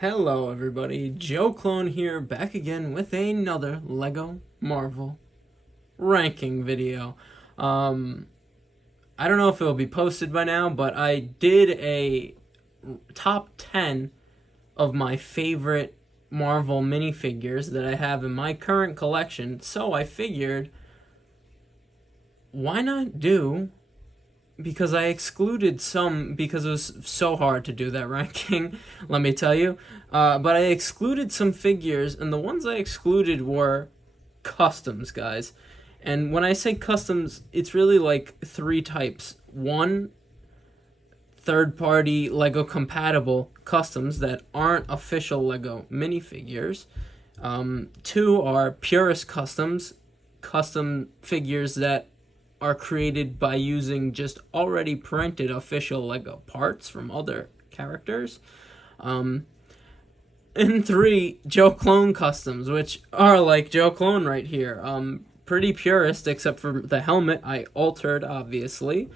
Hello everybody, Joe Clone here, back again with another LEGO Marvel ranking video. I don't know if it'll be posted by now, but I did a top 10 of my favorite Marvel minifigures that I have in my current collection, so I figured, why not do, because I excluded some because it was so hard to do that ranking, let me tell you. But I excluded some figures, and the ones I excluded were customs, guys. And when I say customs, it's really like three types. One, third-party Lego compatible customs that aren't official Lego minifigures. Two are purist customs, custom figures that are created by using just already printed official Lego parts from other characters. And three, Joe Clone customs, which are like Joe Clone right here. Pretty purist, except for the helmet I altered, obviously.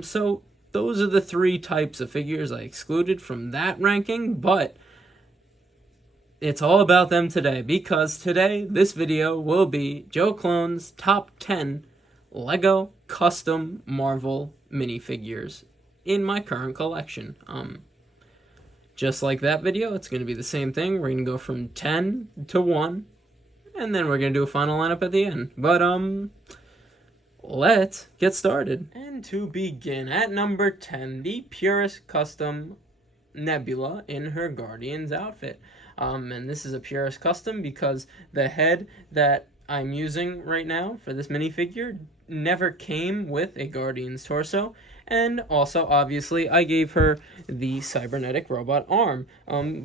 So those are the three types of figures I excluded from that ranking, but it's all about them today, because today, this video will be Joe Clone's top 10 Lego custom Marvel minifigures in my current collection. Just like that video, it's going to be the same thing. We're going to go from 10 to 1, and then we're going to do a final lineup at the end. But, let's get started. And to begin, at number 10, the Purist Custom Nebula in her Guardian's outfit. And this is a Purist Custom because the head that I'm using right now for this minifigure never came with a Guardian's torso, and also obviously I gave her the cybernetic robot arm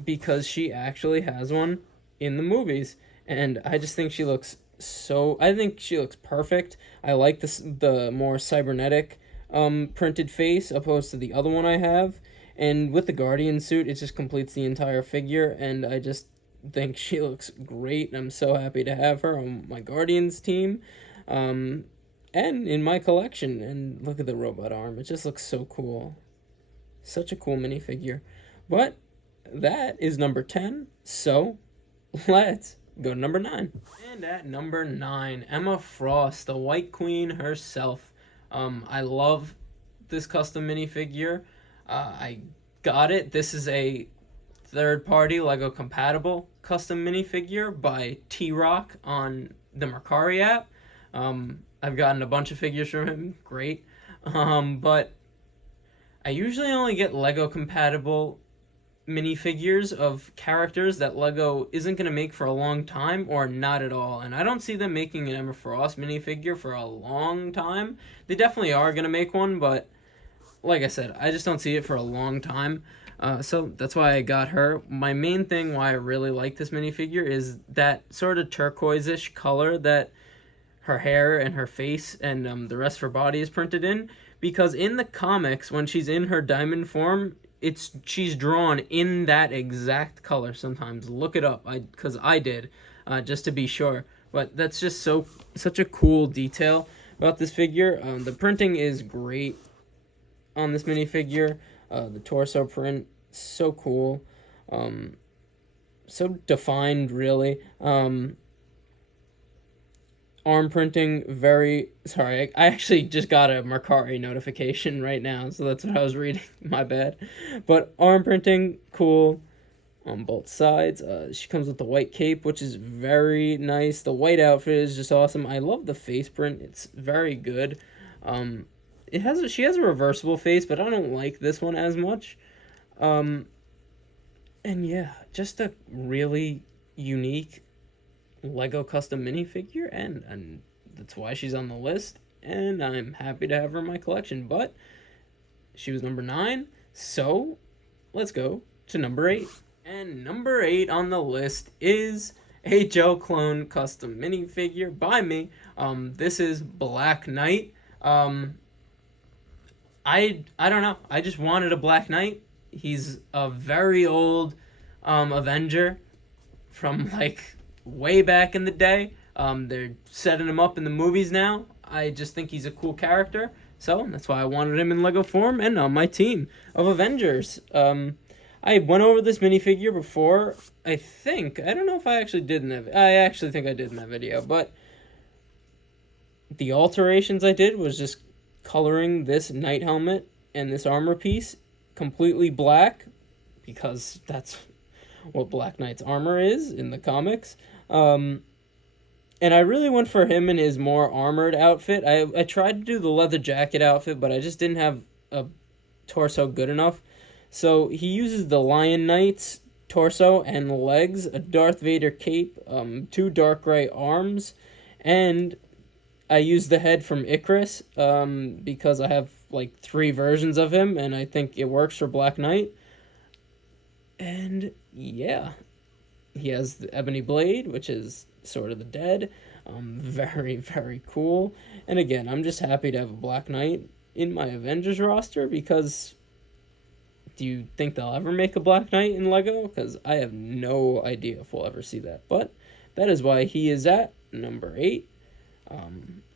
because she actually has one in the movies, and I just think she looks perfect. I like the more cybernetic printed face opposed to the other one I have, and with the Guardian suit it just completes the entire figure, and I just think she looks great. I'm so happy to have her on my Guardians team and in my collection. And look at the robot arm, it just looks so cool. Such a cool minifigure. But that is number 10, so let's go to number 9. And at number 9, Emma Frost, the White Queen herself. I love this custom minifigure. I got it. This is a third-party Lego compatible custom minifigure by T-Rock on the Mercari app. I've gotten a bunch of figures from him, great. But I usually only get Lego compatible minifigures of characters that Lego isn't going to make for a long time, or not at all. And I don't see them making an Emma Frost minifigure for a long time. They definitely are going to make one, but like I said, I just don't see it for a long time. So that's why I got her. My main thing why I really like this minifigure is that sort of turquoise-ish color that her hair and her face and the rest of her body is printed in. Because in the comics, when she's in her diamond form, she's drawn in that exact color sometimes. Look it up, because I did, just to be sure. But that's just such a cool detail about this figure. The printing is great on this minifigure. The torso print, so cool, so defined, really. Arm printing, I actually just got a Mercari notification right now, so that's what I was reading, my bad. But arm printing, cool on both sides. She comes with the white cape, which is very nice. The white outfit is just awesome. I love the face print, it's very good. She has a reversible face, but I don't like this one as much. And yeah, just a really unique Lego custom minifigure, and that's why she's on the list, and I'm happy to have her in my collection. But she was number 9, so let's go to number 8. And number 8 on the list is a Joe Clone custom minifigure by me. This is Black Knight. I don't know. I just wanted a Black Knight. He's a very old Avenger from like way back in the day. They're setting him up in the movies now. I just think he's a cool character, so that's why I wanted him in Lego form and on my team of Avengers. I went over this minifigure before. I don't know if I actually did in that. I actually think I did in that video, but the alterations I did was just coloring this knight helmet and this armor piece completely black, because that's what Black Knight's armor is in the comics. And I really went for him in his more armored outfit. I tried to do the leather jacket outfit, but I just didn't have a torso good enough. So he uses the Lion Knight's torso and legs, a Darth Vader cape, two dark gray arms, and I used the head from Icarus, because I have like 3 versions of him, and I think it works for Black Knight. And yeah, he has the ebony blade, which is Sword of the Dead. Very, very cool. And again, I'm just happy to have a Black Knight in my Avengers roster, because do you think they'll ever make a Black Knight in Lego? Because I have no idea if we'll ever see that. But that is why he is at number 8.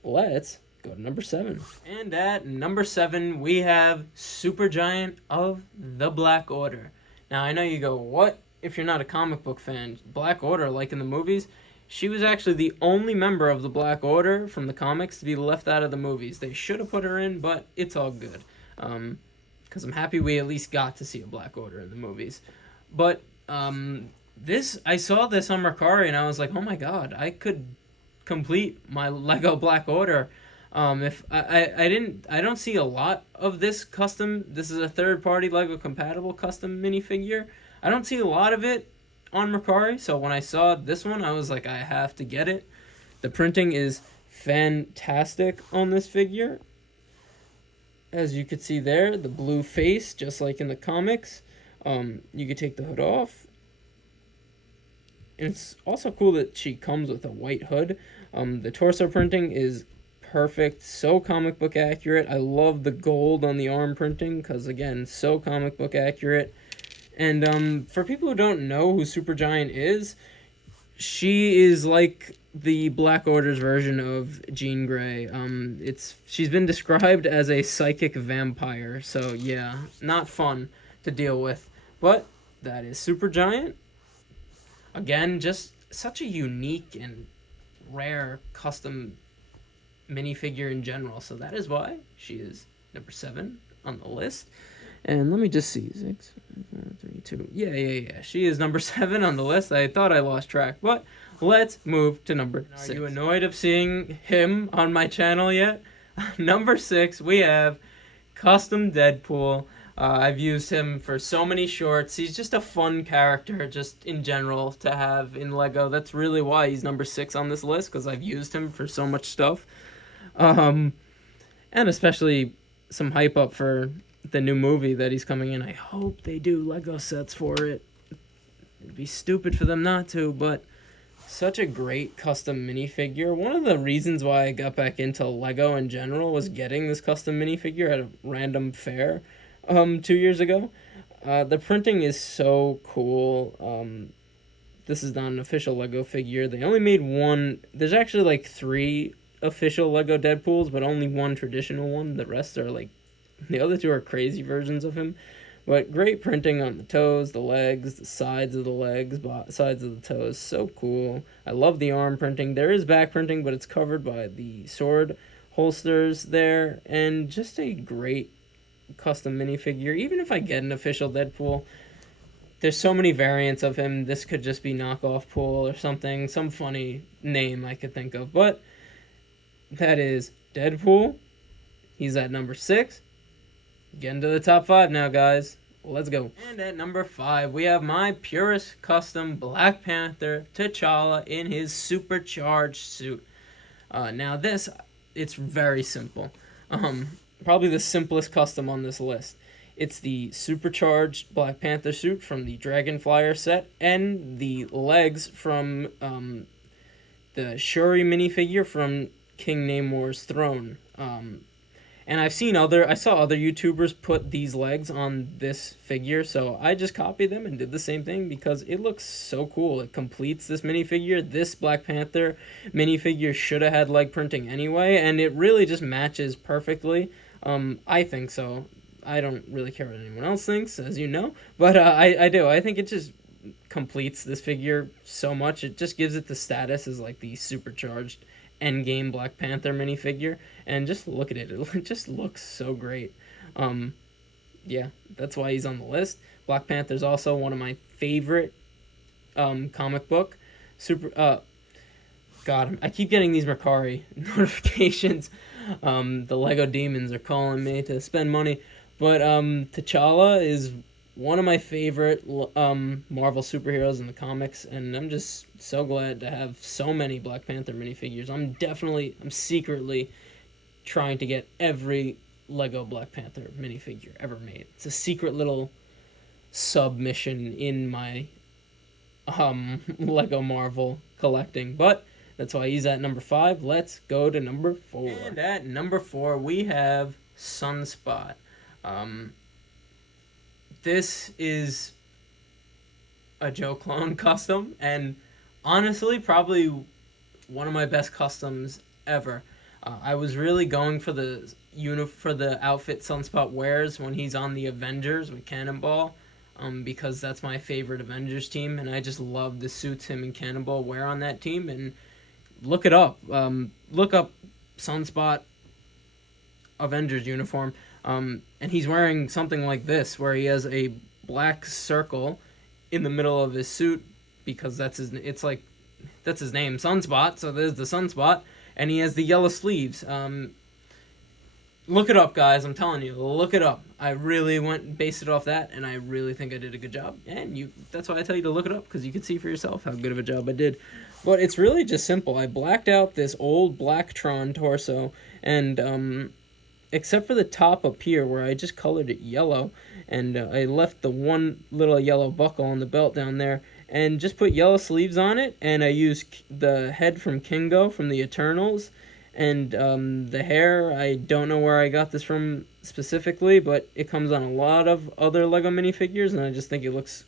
Let's go to number 7. And at number 7, we have Supergiant of the Black Order. Now, I know you go, what if you're not a comic book fan? Black Order, like in the movies? She was actually the only member of the Black Order from the comics to be left out of the movies. They should have put her in, but it's all good. Because I'm happy we at least got to see a Black Order in the movies. But I saw this on Mercari, and I was like, oh my god, I could complete my Lego Black Order. If I don't see a lot of this custom. This is a third-party Lego compatible custom minifigure. I don't see a lot of it on Mercari, so when I saw this one, I was like, I have to get it. The printing is fantastic on this figure. As you could see there, the blue face, just like in the comics. You could take the hood off. And it's also cool that she comes with a white hood. The torso printing is perfect, so comic book accurate. I love the gold on the arm printing, because again, so comic book accurate. And for people who don't know who Supergiant is, she is like the Black Order's version of Jean Grey. She's been described as a psychic vampire, so yeah, not fun to deal with. But that is Supergiant. Again, just such a unique and rare custom minifigure in general, so that is why she is number 7 on the list. And let me just see, 6, 5, 4, 3, 2. Yeah. She is number 7 on the list. I thought I lost track, but let's move to number 6. Are you annoyed of seeing him on my channel yet? Number 6, we have Custom Deadpool. I've used him for so many shorts. He's just a fun character, just in general, to have in Lego. That's really why he's number 6 on this list, because I've used him for so much stuff. And especially some hype up for the new movie that he's coming in. I hope they do Lego sets for it. It'd be stupid for them not to, but such a great custom minifigure. One of the reasons why I got back into Lego in general was getting this custom minifigure at a random fair 2 years ago. The printing is so cool. This is not an official Lego figure. They only made one. There's actually like 3 official Lego Deadpools, but only one traditional one. The rest are like, the other 2 are crazy versions of him. But great printing on the toes, the legs, the sides of the legs, sides of the toes. So cool. I love the arm printing. There is back printing, but it's covered by the sword holsters there. And just a great custom minifigure. Even if I get an official Deadpool, there's so many variants of him. This could just be knockoff Pool or something. Some funny name I could think of. But that is Deadpool. He's at number 6. Getting to the top 5 now, guys. Let's go. And at number 5, we have my purest custom Black Panther T'Challa in his supercharged suit. Now this, it's very simple. Probably the simplest custom on this list. It's the supercharged Black Panther suit from the Dragonflyer set, and the legs from the Shuri minifigure from King Namor's throne. And I saw other YouTubers put these legs on this figure, so I just copied them and did the same thing because it looks so cool. It completes this minifigure. This Black Panther minifigure should have had leg printing anyway, and it really just matches perfectly. I think so. I don't really care what anyone else thinks, as you know, but I do. I think it just completes this figure so much. It just gives it the status as like the supercharged endgame Black Panther minifigure, and just look at it. It just looks so great. Um, yeah, that's why he's on the list. Black Panther's also one of my favorite comic book super. God, I keep getting these Mercari notifications. The Lego demons are calling me to spend money, but T'Challa is one of my favorite Marvel superheroes in the comics, and I'm just so glad to have so many Black Panther minifigures. I'm secretly trying to get every Lego Black Panther minifigure ever made. It's a secret little submission in my Lego Marvel collecting, but that's why he's at number 5. Let's go to number 4. And at number 4, we have Sunspot. This is a Joe Clone custom, and honestly, probably one of my best customs ever. I was really going for the outfit Sunspot wears when he's on the Avengers with Cannonball, because that's my favorite Avengers team, and I just love the suits him and Cannonball wear on that team. And look it up. Look up Sunspot Avengers uniform. And he's wearing something like this, where he has a black circle in the middle of his suit, because that's his name, Sunspot. So there's the Sunspot, and he has the yellow sleeves. Look it up, guys. I'm telling you, look it up. I really based it off that, and I really think I did a good job. And that's why I tell you to look it up, because you can see for yourself how good of a job I did. But it's really just simple. I blacked out this old black Tron torso, and except for the top up here where I just colored it yellow, and I left the one little yellow buckle on the belt down there, and just put yellow sleeves on it, and I used the head from Kingo from the Eternals, and the hair, I don't know where I got this from specifically, but it comes on a lot of other Lego minifigures, and I just think it looks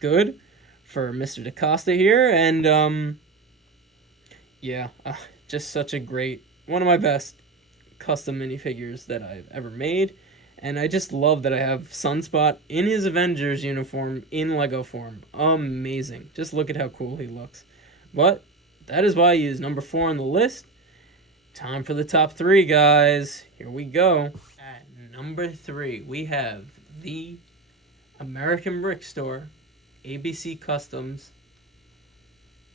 good for Mr. DaCosta here, and yeah, just such a great, one of my best custom minifigures that I've ever made. And I just love that I have Sunspot in his Avengers uniform in Lego form. Amazing. Just look at how cool he looks. But that is why he is number 4 on the list. Time for the top 3, guys. Here we go. At number 3, we have the American Brick Store ABC Customs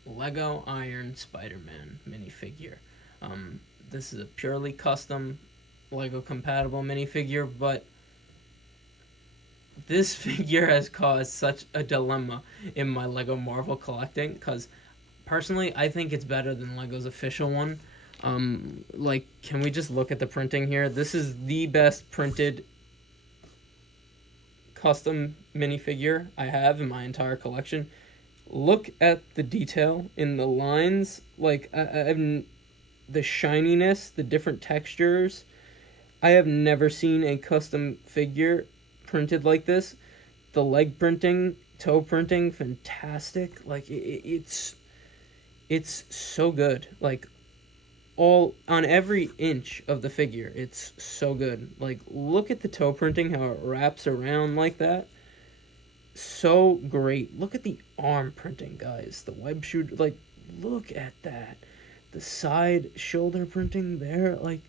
Lego Iron Spider-Man minifigure. This is a purely custom Lego compatible minifigure, but this figure has caused such a dilemma in my Lego Marvel collecting, because personally I think it's better than Lego's official one. Like, can we just look at the printing here? This is the best printed custom minifigure I have in my entire collection. Look at the detail in the lines, like the shininess, the different textures. I have never seen a custom figure printed like this. The leg printing, toe printing, fantastic. Like, it's so good. Like, all on every inch of the figure, it's so good. Like, look at the toe printing, how it wraps around like that. So great. Look at the arm printing, guys. The web shoot, like, look at that. The side shoulder printing there, like,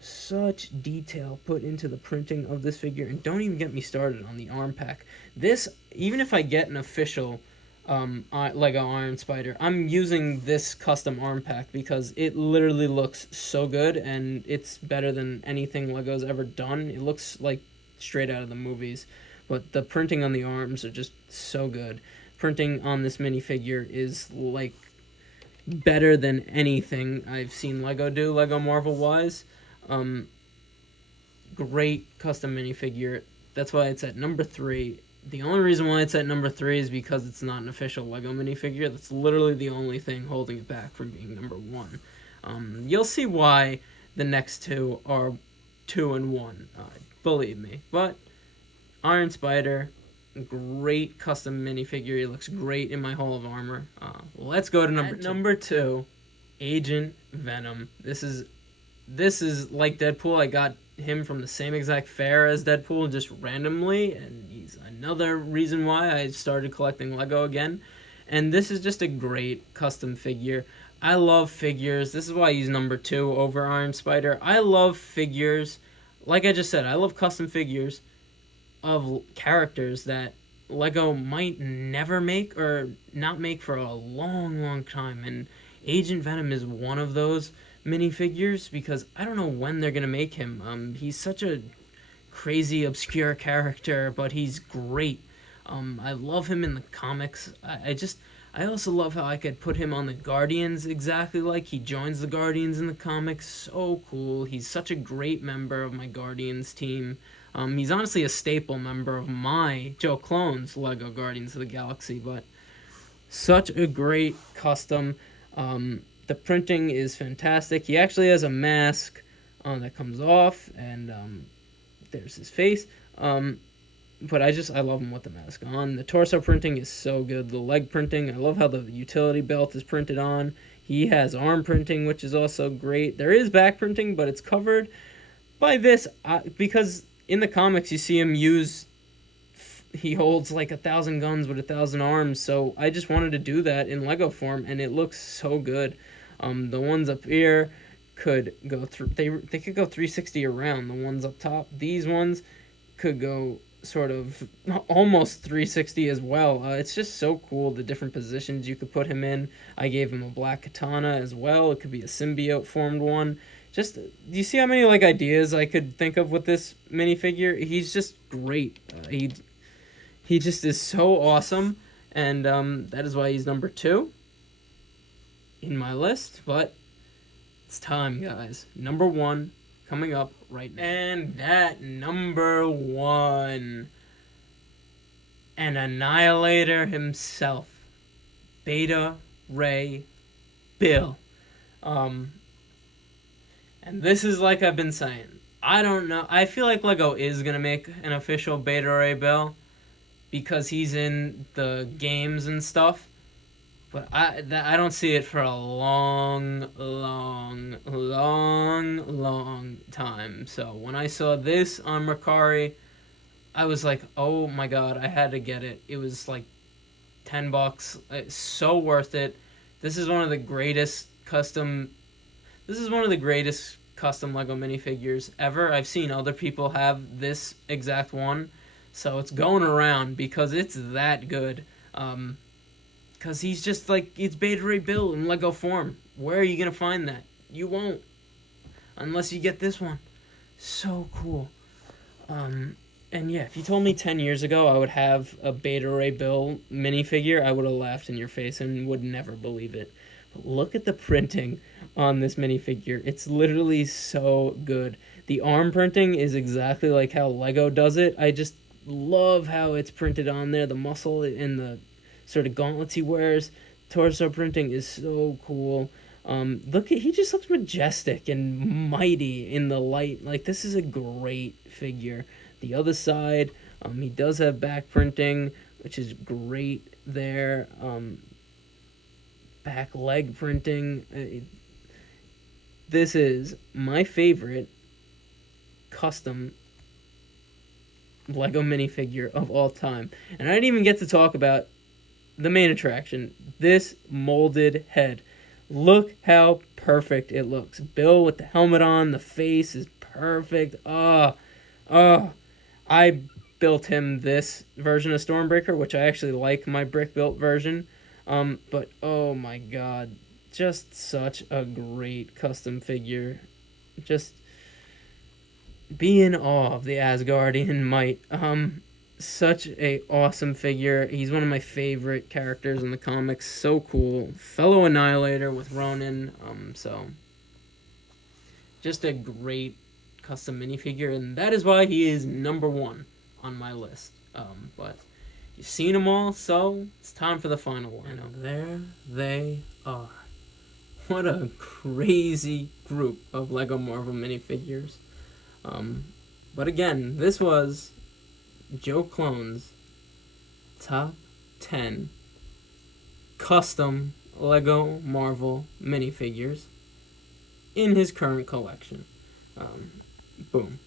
such detail put into the printing of this figure. And don't even get me started on the arm pack. This, even if I get an official Lego Iron Spider, I'm using this custom arm pack because it literally looks so good, and it's better than anything Lego's ever done. It looks like straight out of the movies, but the printing on the arms are just so good. Printing on this minifigure is like better than anything I've seen Lego do, Lego Marvel wise. Great custom minifigure. That's why it's at number 3. The only reason why it's at number 3 is because it's not an official Lego minifigure. That's literally the only thing holding it back from being number 1. You'll see why the next 2 are 2 and 1. Believe me. But Iron Spider, great custom minifigure. He looks great in my Hall of Armor. Let's go to number 2, Agent Venom. This is like Deadpool. I got him from the same exact fair as Deadpool just randomly, and he's another reason why I started collecting Lego again. And this is just a great custom figure. I love figures. This is why he's number 2 over Iron Spider. I love figures. Like I just said, I love custom figures of characters that Lego might never make or not make for a long, long time. And Agent Venom is one of those minifigures because I don't know when they're going to make him. He's such a crazy, obscure character, but he's great. I love him in the comics. I also love how I could put him on the Guardians exactly like he joins the Guardians in the comics. So cool. He's such a great member of my Guardians team. He's honestly a staple member of my Joe Clone's Lego Guardians of the Galaxy, but such a great custom. The printing is fantastic. He actually has a mask that comes off, and there's his face. But I love him with the mask on. The torso printing is so good. The leg printing, I love how the utility belt is printed on. He has arm printing, which is also great. There is back printing, but it's covered by this because in the comics you see him he holds like 1,000 guns with 1,000 arms. So I just wanted to do that in Lego form, and it looks so good. The ones up here could go through. They could go 360 around. The ones up top, these ones could go sort of almost 360 as well. It's just so cool the different positions you could put him in. I gave him a black katana as well. It could be a symbiote formed one. Just, do you see how many like ideas I could think of with this minifigure? He's just great. He just is so awesome, and that is why he's number 2 in my list. But it's time, guys. Number 1 coming up right now. And at number 1, an Annihilator himself, Beta Ray Bill. And this is like I've been saying. I don't know. I feel like Lego is going to make an official Beta Ray Bill because he's in the games and stuff. But I don't see it for a long, long, long, long time. So when I saw this on Mercari, I was like, oh my god, I had to get it. It was like $10. It's so worth it. This is one of the greatest custom Lego minifigures ever. I've seen other people have this exact one, so it's going around because it's that good. Because he's just like, it's Beta Ray Bill in Lego form. Where are you going to find that? You won't. Unless you get this one. So cool. And yeah, if you told me 10 years ago I would have a Beta Ray Bill minifigure, I would have laughed in your face and would never believe it. But look at the printing on this minifigure. It's literally so good. The arm printing is exactly like how Lego does it. I just love how it's printed on there. The muscle and the sort of gauntlets he wears. Torso printing is so cool. He just looks majestic and mighty in the light. Like, this is a great figure. The other side, he does have back printing, which is great there. Back leg printing. This is my favorite custom Lego minifigure of all time. And I didn't even get to talk about the main attraction, this molded head. Look how perfect it looks. Bill with the helmet on, the face is perfect. I built him this version of Stormbreaker, which I actually like my brick built version. But oh my god, just such a great custom figure. Just be in awe of the Asgardian might. Such a awesome figure. He's one of my favorite characters in the comics. So cool. Fellow Annihilator with Ronin. So just a great custom minifigure, and that is why he is number 1 on my list. But you've seen them all, so it's time for the final one. And there they are. What a crazy group of Lego Marvel minifigures. But again, this was Joe Clone's top 10 custom Lego Marvel minifigures in his current collection. Boom.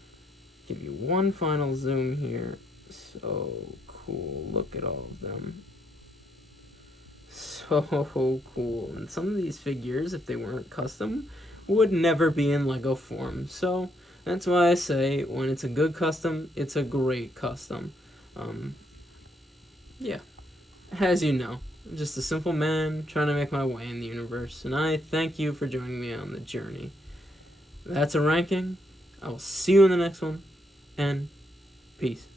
give you one final zoom here. So cool. Look at all of them. So cool. And some of these figures, if they weren't custom, would never be in Lego form. So that's why I say when it's a good custom, it's a great custom. Yeah. As you know, I'm just a simple man trying to make my way in the universe, and I thank you for joining me on the journey. That's a ranking. I will see you in the next one, and peace.